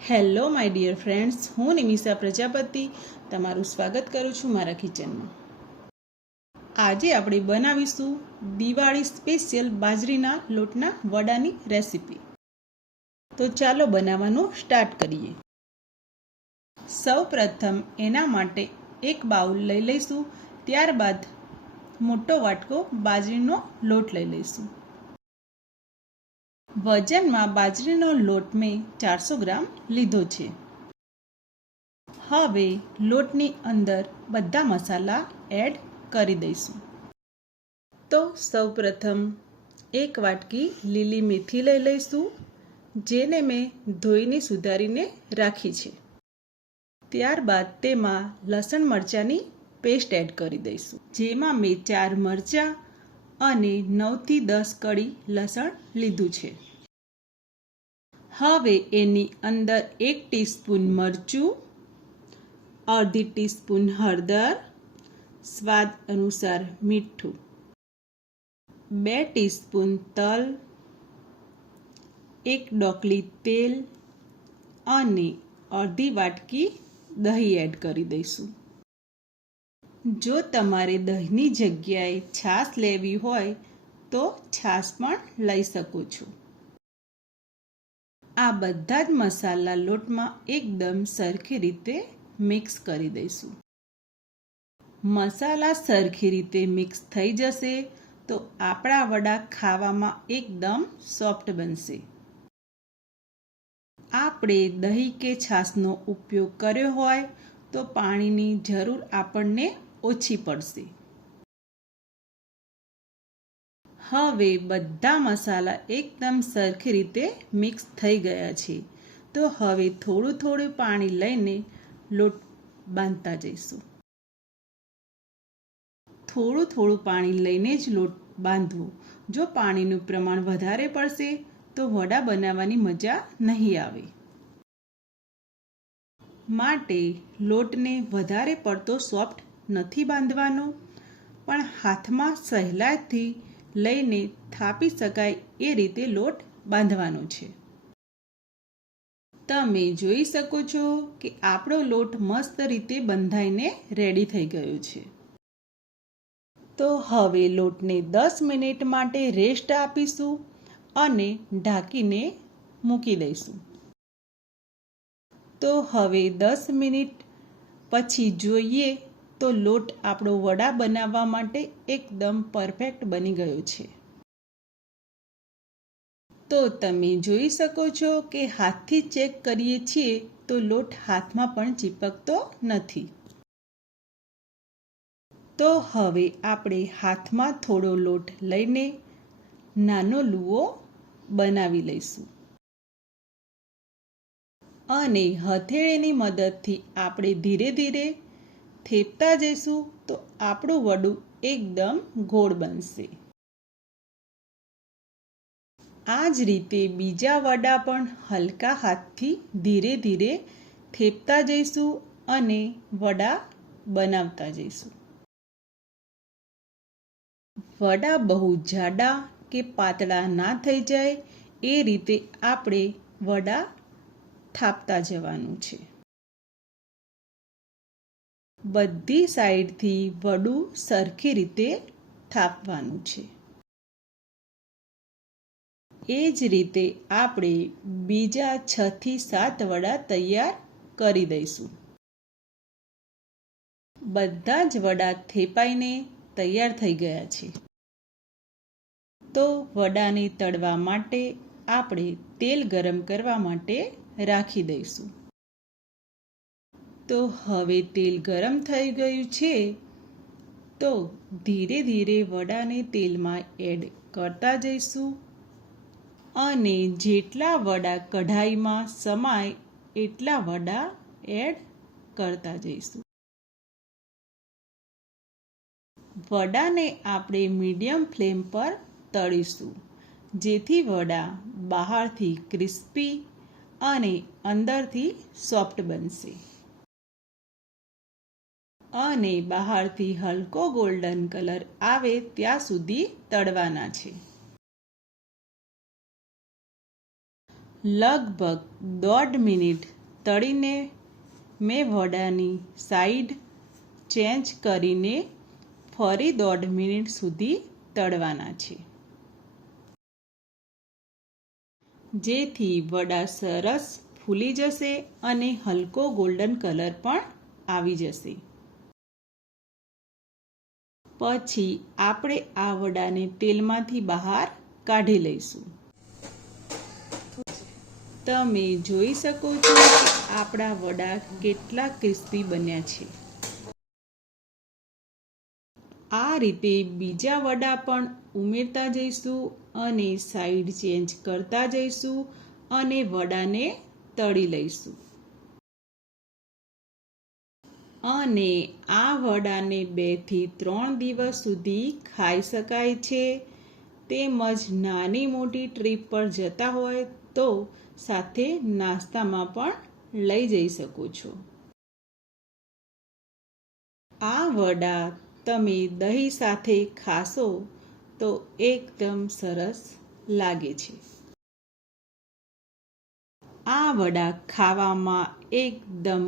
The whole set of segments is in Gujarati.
હેલો માય ડિયર ફ્રેન્ડ્સ, હું નિમિષા પ્રજાપતિ તમારું સ્વાગત કરું છું મારા કિચનમાં. આજે આપણે બનાવીશું દિવાળી સ્પેશિયલ બાજરીના લોટના વડાની રેસીપી. તો ચાલો બનાવવાનું સ્ટાર્ટ કરીએ. સૌપ્રથમ એના માટે એક બાઉલ લઈ લઈશું. ત્યારબાદ મોટો વાટકો બાજરીનો લોટ લઈ લઈશું. વજનમાં બાજરીનો લોટ મેં 400 ગ્રામ લીધો છે. હવે લોટની અંદર બધા મસાલા એડ કરી દઈશું. તો સૌપ્રથમ એક વાટકી લીલી મેથી લઈ લઈશું, જેને મેં ધોઈને સુધારીને રાખી છે. ત્યારબાદ તેમાં લસણ મરચાંની પેસ્ટ એડ કરી દઈશું, જેમાં મેં 4 મરચાં અને 9 થી 10 કળી લસણ લીધું છે. હવે એની અંદર 1 ટીસ્પૂન મરચું, અડધી ટીસ્પૂન હળદર, સ્વાદ અનુસાર મીઠું, 2 ટીસ્પૂન તલ, 1 ડોકલી તેલ અને અડધી વાટકી દહીં એડ કરી દઈશું. જો તમારે દહીંની જગ્યાએ છાશ લેવી હોય તો છાશ પણ લઈ શકો છો. આ બધા જ મસાલા લોટમાં એકદમ સરખી રીતે મિક્સ કરી દઈશું. મસાલા સરખી રીતે મિક્સ થઈ જશે તો આપણા વડા ખાવામાં એકદમ સોફ્ટ બનશે. આપણે દહીં કે છાશનો ઉપયોગ કર્યો હોય તો પાણીની જરૂર આપણને ઓછી પડશે. હવે બધા મસાલા એકદમ સરખી રીતે મિક્સ થઈ ગયા છે. તો હવે થોડું થોડું પાણી લઈને લોટ બાંધતા જઈશું. થોડું થોડું પાણી લઈને જ લોટ બાંધવો. જો પાણીનું પ્રમાણ વધારે પડશે તો વડા બનાવવાની મજા નહીં આવે. માટે લોટને વધારે પડતો સોફ્ટ નથી બાંધવાનો, પણ હાથમાં સહેલાઈથી લઈને થાપી શકાય એ રીતે લોટ બાંધવાનો છે. તમે જોઈ શકો છો કે આપણો લોટ મસ્ત રીતે બંધાઈને રેડી થઈ ગયો છે. તો હવે લોટને 10 મિનિટ માટે રેસ્ટ આપીશું અને ઢાંકીને મૂકી દઈશું. તો હવે 10 મિનિટ પછી જોઈએ તો લોટ આપણો વડા બનાવવા માટે એકદમ પરફેક્ટ બની ગયો છે. તો તમે જોઈ શકો છો કે હાથથી ચેક કરીએ છીએ તો લોટ હાથમાં પણ ચીપકતો નથી. તો હવે આપણે હાથમાં થોડો લોટ લઈને નાનો લુઓ બનાવી લઈશું અને હથેળીની મદદથી આપણે ધીરે ધીરે થેપતા જઈશું તો આપણું વડું એકદમ ગોળ બનશે. આ જ રીતે બીજા વડા પણ હલકા હાથથી ધીરે ધીરે થેપતા જઈશું અને વડા બનાવતા જઈશું. વડા બહુ જાડા કે પાતળા ના થઈ જાય એ રીતે આપણે વડા થાપતા જવાનું છે. બધી સાઈડથી વડું સરખી રીતે થાપવાનું છે. એ જ રીતે આપણે બીજા 6 થી 7 વડા તૈયાર કરી દઈશું. બધા જ વડા થેપાઈને તૈયાર થઈ ગયા છે. તો વડાને તળવા માટે આપણે તેલ ગરમ કરવા માટે રાખી દઈશું. તો હવે તેલ ગરમ થઈ ગયું છે. તો ધીરે ધીરે વડાને તેલમાં એડ કરતા જઈશું અને જેટલા વડા કઢાઈમાં સમાય એટલા વડા એડ કરતા જઈશું. વડાને આપણે મીડિયમ ફ્લેમ પર તળીશું, જેથી વડા બહારથી ક્રિસ્પી અને અંદરથી સોફ્ટ બનશે અને બહારથી હલકો ગોલ્ડન કલર આવે ત્યાં સુધી તળવાના છે. લગભગ 1.5 મિનિટ તળીને મેં વડાની સાઈડ ચેન્જ કરીને ફરી 1.5 મિનિટ સુધી તળવાના છે, જેથી વડા સરસ ફૂલી જશે અને હલકો ગોલ્ડન કલર પણ આવી જશે. પછી આપણે આ વડાને તેલમાંથી બહાર કાઢી લઈશું. તમે જોઈ શકો છો કે આપણા વડા કેટલા ક્રિસ્પી બન્યા છે. આ રીતે બીજા વડા પણ ઉમેરતા જઈશું અને સાઈડ ચેન્જ કરતા જઈશું અને વડાને તળી લઈશું. અને આ વડાને 2 થી 3 દિવસ સુધી ખાઈ શકાય છે. તેમજ નાની મોટી ટ્રીપ પર જતા હોય તો સાથે નાસ્તામાં પણ લઈ જઈ શકો છો. આ વડા તમે દહીં સાથે ખાશો તો એકદમ સરસ લાગે છે. આ વડા ખાવામાં એકદમ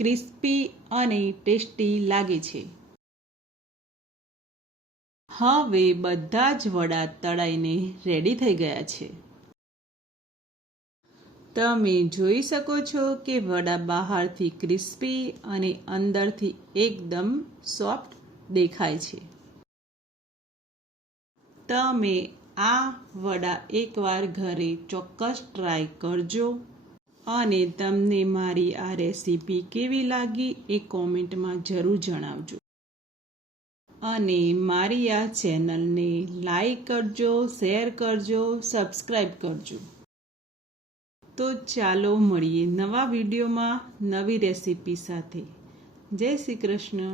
ક્રિસ્પી અને ટેસ્ટી લાગે છે. હવે બધા જ વડા તળાઈને રેડી થઈ ગયા છે. તમે જોઈ શકો છો કે વડા બહારથી ક્રિસ્પી અને અંદરથી એકદમ સોફ્ટ દેખાય છે. તમે આ વડા એકવાર ઘરે ચોક્કસ ટ્રાય કરજો અને તમને મારી આ રેસીપી કેવી લાગી એ કોમેન્ટમાં જરૂર જણાવજો. અને મારી આ ચેનલને લાઈક કરજો, શેર કરજો, સબસ્ક્રાઈબ કરજો. તો ચાલો મળીએ નવા વિડીયોમાં નવી રેસીપી સાથે. જય શ્રી કૃષ્ણ.